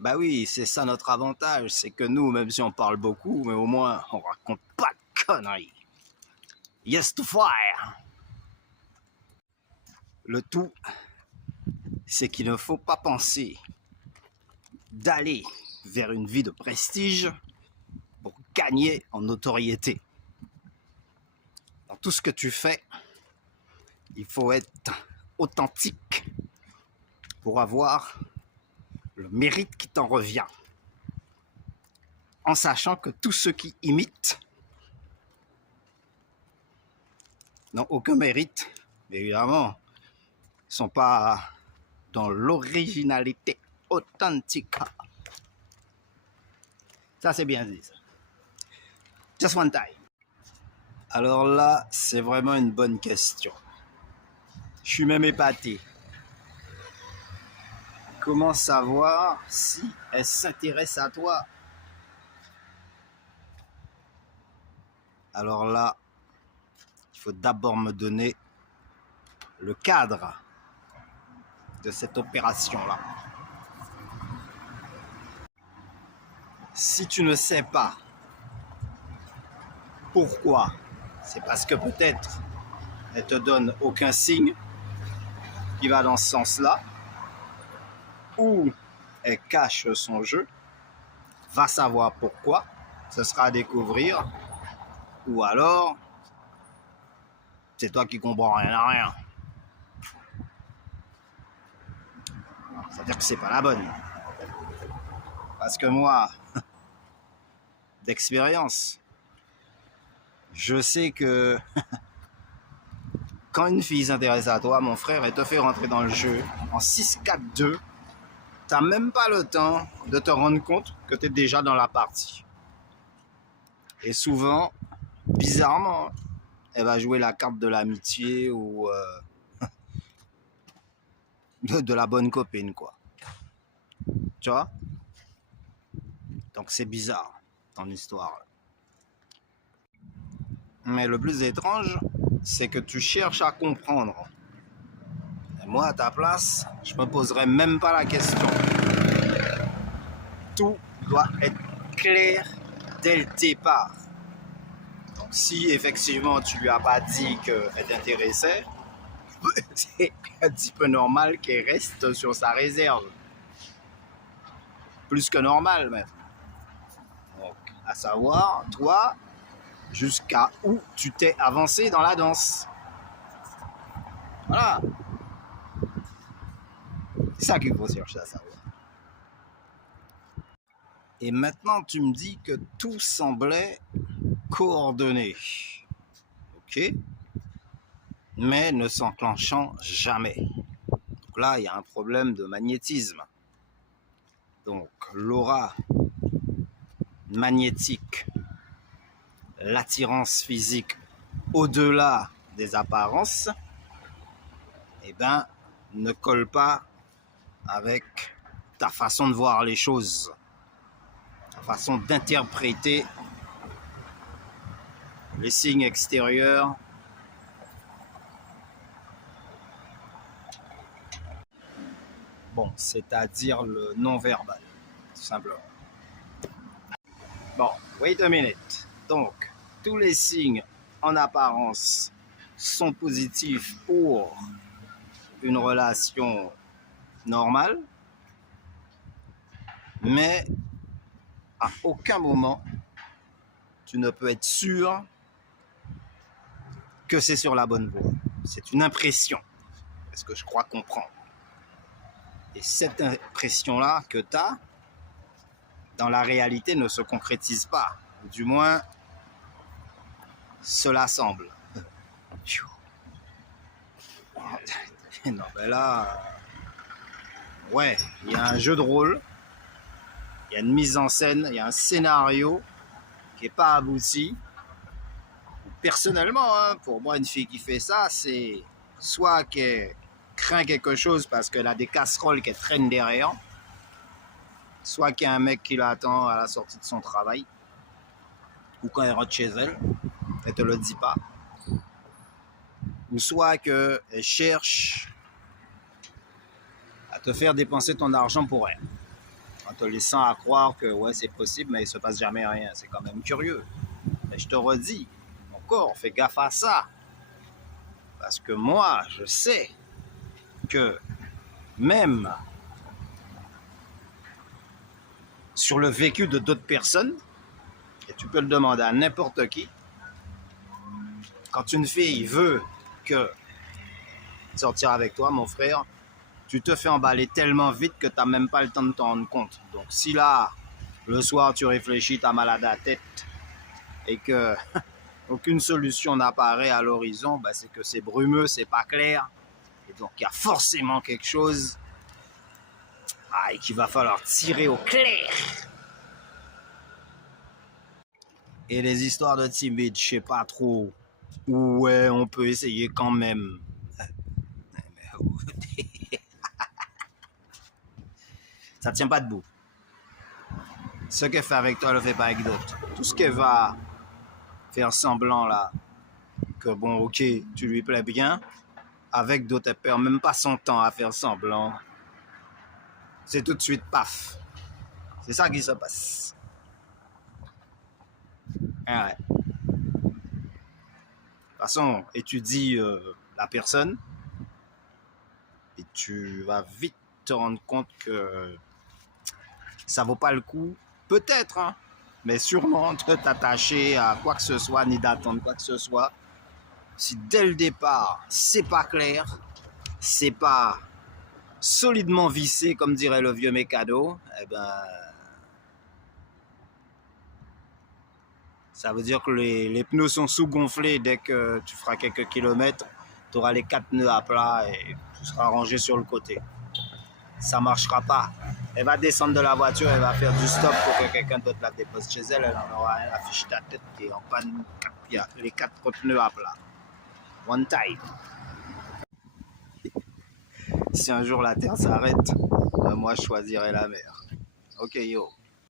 Bah oui, c'est ça notre avantage, c'est que nous, même si on parle beaucoup, mais au moins on raconte pas de conneries. Yes to fire. Le tout, c'est qu'il ne faut pas penser d'aller vers une vie de prestige pour gagner en notoriété. Dans tout ce que tu fais, il faut être authentique pour avoir le mérite qui t'en revient. En sachant que tous ceux qui imitent n'ont aucun mérite, évidemment, ne sont pas dans l'originalité authentique. Ça, c'est bien dit, ça. Just one time. Alors là, c'est vraiment une bonne question. Je suis même épaté. Comment savoir si elle s'intéresse à toi? Alors là, il faut d'abord me donner le cadre de cette opération-là. Si tu ne sais pas pourquoi, c'est parce que peut-être elle te donne aucun signe qui va dans ce sens-là, ou elle cache son jeu, va savoir pourquoi, ce sera à découvrir, ou alors c'est toi qui comprends rien à rien. C'est-à-dire que c'est pas la bonne. Parce que moi, d'expérience, je sais que quand une fille s'intéresse à toi, mon frère, elle te fait rentrer dans le jeu en 6-4-2, t'as même pas le temps de te rendre compte que tu es déjà dans la partie. Et souvent, bizarrement, elle va jouer la carte de l'amitié ou de la bonne copine, quoi. Tu vois? Donc c'est bizarre, ton histoire. Mais le plus étrange, c'est que tu cherches à comprendre. Et moi, à ta place, je me poserais même pas la question. Tout doit être clair dès le départ. Donc si effectivement tu lui as pas dit qu'elle t'intéressait, c'est un petit peu normal qu'elle reste sur sa réserve. Plus que normal même. Donc, à savoir, toi, jusqu'à où tu t'es avancé dans la danse. Voilà. C'est ça qu'il faut chercher à savoir. Et maintenant, tu me dis que tout semblait coordonné. Ok? Mais ne s'enclenchant jamais. Donc là, il y a un problème de magnétisme. Donc, l'aura magnétique, l'attirance physique au-delà des apparences, eh ben, ne colle pas avec ta façon de voir les choses, ta façon d'interpréter les signes extérieurs. Bon, c'est-à-dire le non-verbal, tout simplement. Bon, wait a minute. Donc, tous les signes en apparence sont positifs pour une relation normale, mais à aucun moment tu ne peux être sûr que c'est sur la bonne voie. C'est une impression, est-ce que je crois comprendre. Et cette impression-là que tu as, dans la réalité, ne se concrétise pas. Ou du moins, cela semble. Non, mais là, ouais, il y a un jeu de rôle, il y a une mise en scène, il y a un scénario qui n'est pas abouti. Personnellement, hein, pour moi, une fille qui fait ça, c'est soit qu'elle craint quelque chose parce qu'elle a des casseroles qu'elle traîne derrière, soit qu'il y a un mec qui l'attend à la sortie de son travail, ou quand elle rentre chez elle, elle te le dit pas, ou soit qu'elle cherche à te faire dépenser ton argent pour elle. en te laissant à croire que ouais, c'est possible, mais il se passe jamais rien. C'est quand même curieux. Mais je te redis, encore, fais gaffe à ça. Parce que moi, je sais que même sur le vécu de d'autres personnes, et tu peux le demander à n'importe qui, quand une fille veut que sortir avec toi, mon frère, tu te fais emballer tellement vite que tu n'as même pas le temps de t'en rendre compte. Donc si là, le soir, tu réfléchis, tu as malade à la tête et que aucune solution n'apparaît à l'horizon, ben c'est que c'est brumeux, c'est pas clair. Et donc il y a forcément quelque chose et qu'il va falloir tirer au clair. Et les histoires de timide, je sais pas trop. Ouais, on peut essayer quand même. Ça tient pas debout. Ce qu'elle fait avec toi, elle le fait pas avec d'autres. Tout ce qu'elle va faire semblant là, que bon, ok, tu lui plais bien, avec d'autres, elle perd même pas son temps à faire semblant. C'est tout de suite paf. C'est ça qui se passe. Ouais. De toute façon, étudie la personne et tu vas vite te rendre compte que ça vaut pas le coup. Peut-être, hein, mais sûrement de t'attacher à quoi que ce soit ni d'attendre quoi que ce soit. Si dès le départ, c'est pas clair, c'est pas solidement vissé, comme dirait le vieux mécano, eh ben, ça veut dire que les pneus sont sous-gonflés dès que tu feras quelques kilomètres. Tu auras les 4 pneus à plat et tout sera rangé sur le côté. Ça marchera pas. Elle va descendre de la voiture, elle va faire du stop pour que quelqu'un d'autre la dépose chez elle. Elle en aura rien à fiche ta tête qui est en panne. Il y a les 4 pneus à plat. One time. Si un jour la terre s'arrête, moi je choisirai la mer. Ok yo.